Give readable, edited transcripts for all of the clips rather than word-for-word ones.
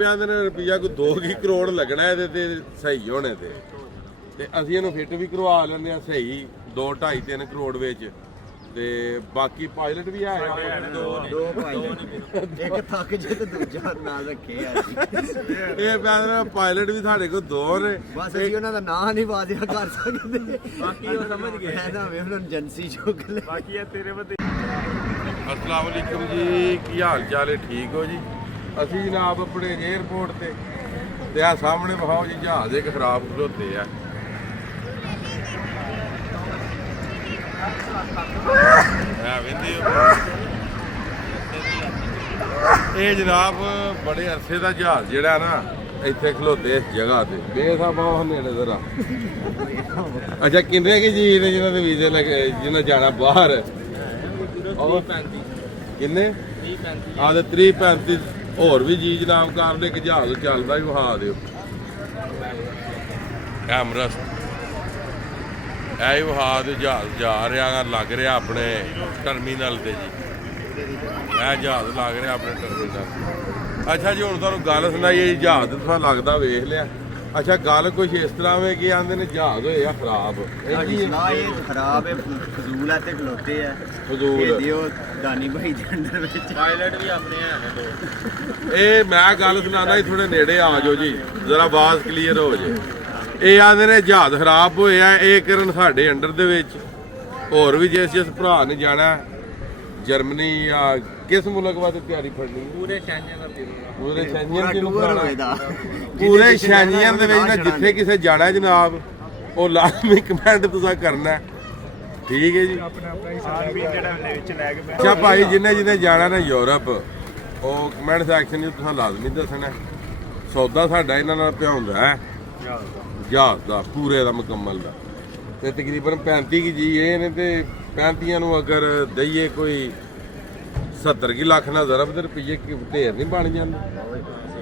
रुपया कोई 2 करोड़ लगना है सही होने ते ਅਸੀਂ ਇਹਨੂੰ ਫਿੱਟ ਵੀ ਕਰਵਾ ਲੈਂਦੇ ਆ ਸਹੀ 2 2.5 3 ਕਰੋੜ ਵਿੱਚ ਤੇ ਬਾਕੀ ਪਾਇਲਟ ਵੀ ਆਇਆ ਦੋ ਪਾਇਲਟ ਇੱਕ ਥੱਕ ਜੇ ਤੇ ਦੂਜਾ ਨਾਲ ਰੱਖੇ ਆ ਜੀ ਇਹ ਕਹਿੰਦਾ ਪਾਇਲਟ ਵੀ ਸਾਡੇ ਕੋਲ 2 ਨੇ ਬਸ ਅਸੀਂ ਉਹਨਾਂ ਦਾ ਨਾਂ ਨਹੀਂ ਵਾਜ਼ਿਆ ਕਰ ਸਕਦੇ ਬਾਕੀ ਉਹ ਸਮਝ ਗਏ ਹੈ ਨਾ ਵੇ ਉਹਨਾਂ ਏਜੰਸੀ ਚੁੱਕ ਲੈ ਬਾਕੀ ਆ ਤੇਰੇ ਵੱਡੇ अस्सलाम वालेकुम जी की हाल चाल है ठीक हो जी ਅਸੀਂ ਜਨਾਬ ਆਪਣੇ 에어ਪੋਰਟ ਤੇ ਆ ਸਾਹਮਣੇ ਵਿਖਾਓ ਜੀ ਜਹਾਜ਼ ਇੱਕ ਖਰਾਬ ਖਲੋਤੇ ਆ ਵੇਂਦੇ ਇਹ ਜਨਾਬ ਬੜੇ ਅਰਸੇ ਦਾ ਜਹਾਜ਼ ਜਿਹੜਾ ਨਾ ਇੱਥੇ ਖਲੋਤੇ ਇਸ ਜਗ੍ਹਾ ਤੇ ਬੇਸਾ ਬਹੁਤ ਨੇੜੇ ਜ਼ਰਾ ਅੱਛਾ ਕਿੰਨੇ ਕੀ ਜੀ ਨੇ ਜਿਹਨਾਂ ਦੇ ਵੀਜ਼ੇ ਲੱਗੇ ਜਿਹਨਾਂ ਜਾਣਾ ਬਾਹਰ ਕਿੰਨੇ 30 ਆ ਤੇ 30 35 ਹੋਰ ਵੀ ਜੀ ਜਨਾਬ ਕਰਦੇ ਇੱਕ ਜਹਾਜ਼ ਚੱਲਦਾ ਹੀ ਵਹਾ ਦਿਓ ਐਮਰਸ ਐ ਵਹਾ ਦਿਓ ਜਹਾਜ਼ ਜਾ ਰਿਹਾ ਲੱਗ ਰਿਹਾ ਆਪਣੇ ਟਰਮੀਨਲ ਤੇ ਜੀ ਇਹ ਜਹਾਜ਼ ਲੱਗ ਰਿਹਾ ਆਪਣੇ ਟਰਮੀਨਲ ਅੱਛਾ ਜੀ ਹੁਣ ਤੁਹਾਨੂੰ ਗੱਲ ਸੁਣਾਈਏ ਜਹਾਜ਼ ਤੁਹਾਨੂੰ ਲੱਗਦਾ ਵੇਖ ਲਿਆ ਅੱਛਾ ਗੱਲ ਕੁਛ ਇਸ ਤਰ੍ਹਾਂ ਵੇ ਕਿ ਆਂਦੇ ਨੇ ਜਹਾਜ਼ ਹੋਏ ਆ ਖਰਾਬ ਇਹ ਖਰਾਬ ਹੈ ਫਜ਼ੂਲ ਹੈ ਤੇ ਖਲੋਤੇ ਆ ਫਜ਼ੂਲ ਦਿਓ ਦਾਨੀ ਭਾਈ ਦੇ ਅੰਦਰ ਵਿੱਚ ਪਾਇਲਟ ਵੀ ਆਪਣੇ ਹੈ ਨੇ ਇਹ ਮੈਂ ਗੱਲ ਸੁਣਾਣਾ ਹੀ ਥੋੜੇ ਨੇੜੇ ਆ ਜਾਓ ਜੀ ਜ਼ਰਾ ਆਵਾਜ਼ ਕਲੀਅਰ ਹੋ ਜੇ ਇਹ ਆਂਦੇ ਨੇ ਜਹਾਜ਼ ਖਰਾਬ ਹੋਏ ਆ ਇਹ ਕਰਨ ਸਾਡੇ ਅੰਡਰ ਦੇ ਵਿੱਚ ਹੋਰ ਵੀ ਜਿਸ ਭਰਾ ਨੇ ਜਾਣਾ ਜਰਮਨੀ ਜਾਂ ਕਿਸ ਮੁਲਕ ਵਾਸਤੇ ਤਿਆਰੀ ਫੜਨੀ ਪੂਰੇ ਸ਼ੈਂਜਨ ਦਾ ਪੂਰੇ ਸ਼ੈਂਜਨ ਦੇ ਵਿੱਚ ਨਾ ਜਿੱਥੇ ਕਿਸੇ ਜਾਣਾ ਜਨਾਬ ਉਹ ਲਾਜ਼ਮੀ ਕਮੈਂਟ ਤੁਸੀਂ ਕਰਨਾ ਠੀਕ ਹੈ ਜੀ ਅੱਛਾ ਭਾਈ ਜਿਹਨੇ ਜਾਣਾ ਨਾ ਯੂਰਪ ਉਹ ਕਮੈਂਟ ਸੈਕਸ਼ਨ ਵਿੱਚ ਤੁਸੀਂ ਲਾਜ਼ਮੀ ਦੱਸਣਾ ਸੌਦਾ ਸਾਡਾ ਇਹਨਾਂ ਨਾਲ ਪਿਆਉਂਦਾ ਹੈ ਜਹਾਜ਼ ਦਾ ਪੂਰੇ ਦਾ ਮੁਕੰਮਲ ਦਾ ਤੇ ਤਕਰੀਬਨ 35 ਕੀ ਜੀ ਇਹ ਨੇ ਤੇ 35 ਨੂੰ ਅਗਰ ਦਈਏ ਕੋਈ 70 ਲੱਖ ਨਾਲ ਜ਼ਰਬ ਦੇ ਰੁਪਈਏ ਢੇਰ ਨਹੀਂ ਬਣ ਜਾਂਦੇ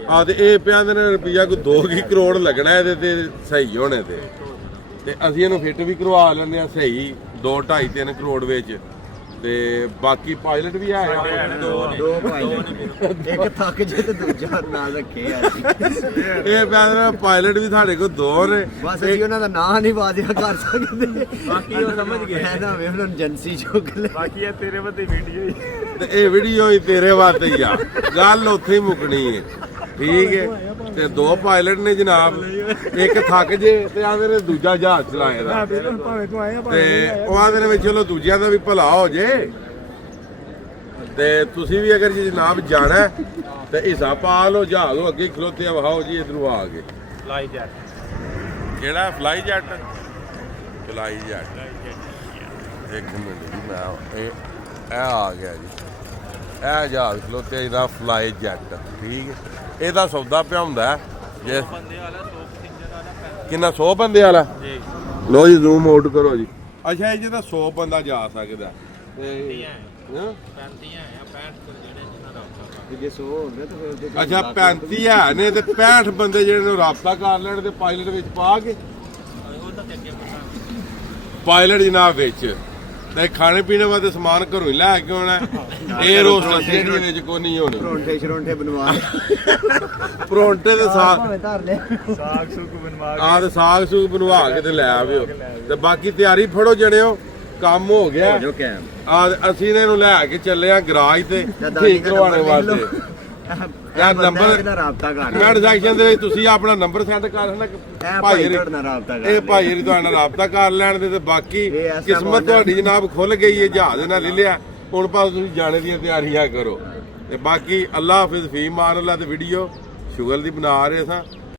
ਆ ਤੇ ਇਹ ਪਿਆ ਦੇ ਰੁਪਈਆ ਕੋਈ 2 ਕਰੋੜ ਲੱਗਣਾ ਇਹਦੇ ਤੇ ਸਹੀ ਹੋਣੇ ਤੇ ਅਸੀਂ ਇਹਨੂੰ ਫਿੱਟ ਵੀ ਕਰਵਾ ਲੈਂਦੇ ਆ ਸਹੀ 2 2.5 3 ਕਰੋੜ ਵਿੱਚ ਤੇ ਬਾਕੀ ਪਾਇਲਟ ਵੀ ਆਇਆ ਦੋ ਪਾਇਲਟ ਇੱਕ ਥੱਕ ਜੇ ਤੇ ਦੂਜਾ ਨਾਲ ਰੱਖੇ ਆ ਜੀ ਇਹ ਪਿਆ ਪਾਇਲਟ ਵੀ ਸਾਡੇ ਕੋਲ 2 ਨੇ ਬਸ ਅਸੀਂ ਉਹਨਾਂ ਦਾ ਨਾਂ ਨਹੀਂ ਵਾਜ਼ਿਆ ਕਰ ਸਕਦੇ ਬਾਕੀ ਉਹ ਸਮਝ ਗਏ ਹੈ ਨਾ ਵੇ ਉਹਨਾਂ ਏਜੰਸੀ ਚੁੱਕ ਲੈ ਬਾਕੀ ਆ ਤੇਰੇ ਵੱਡੇ ਵੀਡੀਓ ਤੇ ਇਹ ਵੀਡੀਓ ਹੀ ਤੇਰੇ ਵਾਸਤੇ ਹੀ ਆ ਗੱਲ ਉੱਥੇ ਹੀ ਮੁੱਕਣੀ ਹੈ ਠੀਕ ਹੈ ਤੇ 2 ਪਾਇਲਟ ਨੇ ਜਨਾਬ ਇੱਕ ਥੱਕ ਜੇ ਤੇ ਆਂਦੇ ਨੇ ਦੂਜਾ ਜਹਾਜ਼ ਚਲਾਏ ਦਾ ਤੇ ਉਹ ਆਂਦੇ ਨੇ ਵੀ ਚਲੋ ਦੂਜਿਆਂ ਦਾ ਵੀ ਭਲਾ ਹੋ ਜੇ ਤੇ ਤੁਸੀਂ ਵੀ ਅਗਰ ਜੀ ਜਨਾਬ ਜਾਣਾ ਤੇ ਹਿੱਸਾ ਪਾ ਲਓ ਜਹਾਜ਼ ਅੱਗੇ ਖਲੋਤੇ ਵਹਾਓ ਜੀ ਇਧਰੋਂ ਆ ਗਏ ਫਲਾਈ ਜੈਟ ਕਿਹੜਾ ਫਲਾਈ ਜੈਟ ਇੱਕ ਮਿੰਟ ਜੀ ਮੈਂ ਇਹ ਆ ਗਿਆ ਜੀ ਇਹ ਜਹਾਜ਼ ਖਲੋਤੇ ਇਹਦਾ ਫਲਾਈ ਜੈਟ ਠੀਕ ਹੈ ਇਹਦਾ ਸੌਦਾ ਪਿਆ ਹੁੰਦਾ ਜੇ ਕਿੰਨਾ 100 ਬੰਦੇ ਵਾਲਾ ਜੀ ਲੋ ਜੀ ਜ਼ੂਮ ਆਊਟ ਕਰੋ ਜੀ ਅੱਛਾ ਇਹ ਜਿਹਦਾ 100 ਬੰਦਾ ਜਾ ਸਕਦਾ ਤੇ 35 ਆ 65 ਜਿਹੜੇ ਜਿਹਨਾਂ ਦਾ ਜੇ 100 ਹੁੰਦੇ ਤਾਂ ਫਿਰ ਅੱਛਾ 35 ਹੈ ਨੇ ਤੇ 65 ਬੰਦੇ ਜਿਹੜੇ ਨੂੰ ਰਾਬਤਾ ਕਰ ਲੈਣ ਤੇ ਪਾਇਲਟ ਵਿੱਚ ਪਾ ਕੇ ਉਹ ਤਾਂ ਅੱਗੇ ਪਾਇਲਟ ਜਨਾਬ ਵਿੱਚ ਤੇ ਖਾਣੇ ਪੀਣੇ ਵਾਸਤੇ ਸਮਾਨ ਘਰੋਂ ਹੀ ਲੈ ਕੇ ਆਉਣਾ ਇਹ ਰੋਸਟਰ ਦੇ ਵਿੱਚ ਕੋਈ ਨਹੀਂ ਹੋਣੀ ਪਰੌਂਠੇ ਬਣਵਾ ਪਰੌਂਠੇ ਦੇ ਸਾਗ ਸੂਕ ਬਣਵਾ ਆ ਤੇ ਸਾਗ ਸੂਕ ਬਣਵਾ ਕੇ ਤੇ ਲੈ ਆਵਿਓ ਤੇ ਬਾਕੀ ਤਿਆਰੀ ਫੜੋ ਜਣਿਓ ਕੰਮ ਹੋ ਗਿਆ ਆ ਅਸੀਂ ਇਹਨੂੰ ਲੈ ਕੇ ਚੱਲੇ ਆ ਗਰਾਜ ਤੇ ਠੀਕ ਕਰਵਾਉਣੇ ਵਾਸਤੇ ਯਾਰ ਨੰਬਰ ਦਾ ਰਾਬਤਾ ਕਰ ਕਮੈਂਟ ਸੈਕਸ਼ਨ ਦੇ ਵਿੱਚ ਤੁਸੀਂ ਆਪਣਾ ਨੰਬਰ ਸੈਂਡ ਕਰ ਦੇਣਾ ਭਾਈ ਤੁਹਾਡਾ ਰਾਬਤਾ ਕਰ ਇਹ ਭਾਈ ਜੀ ਤੁਹਾਡਾ ਰਾਬਤਾ ਕਰ ਲੈਣ ਦੇ ਤੇ ਬਾਕੀ ਕਿਸਮਤ ਤੁਹਾਡੀ ਜਨਾਬ ਖੁੱਲ ਗਈ ਹੈ ਜਹਾਜ਼ ਨਾਲ ਲੈ ਲਿਆ ਹੁਣ ਭਾਵੇਂ ਤੁਸੀਂ ਜਾਣੇ ਦੀਆਂ ਤਿਆਰੀਆਂ ਕਰੋ ਤੇ ਬਾਕੀ ਅੱਲਾ ਹਾਫਿਜ਼ ਫੀ ਮਾਨ ਅੱਲਾ ਤੇ ਵੀਡੀਓ ਸ਼ੁਗਲ ਦੀ ਬਣਾ ਰਹੇ ਸਾਂ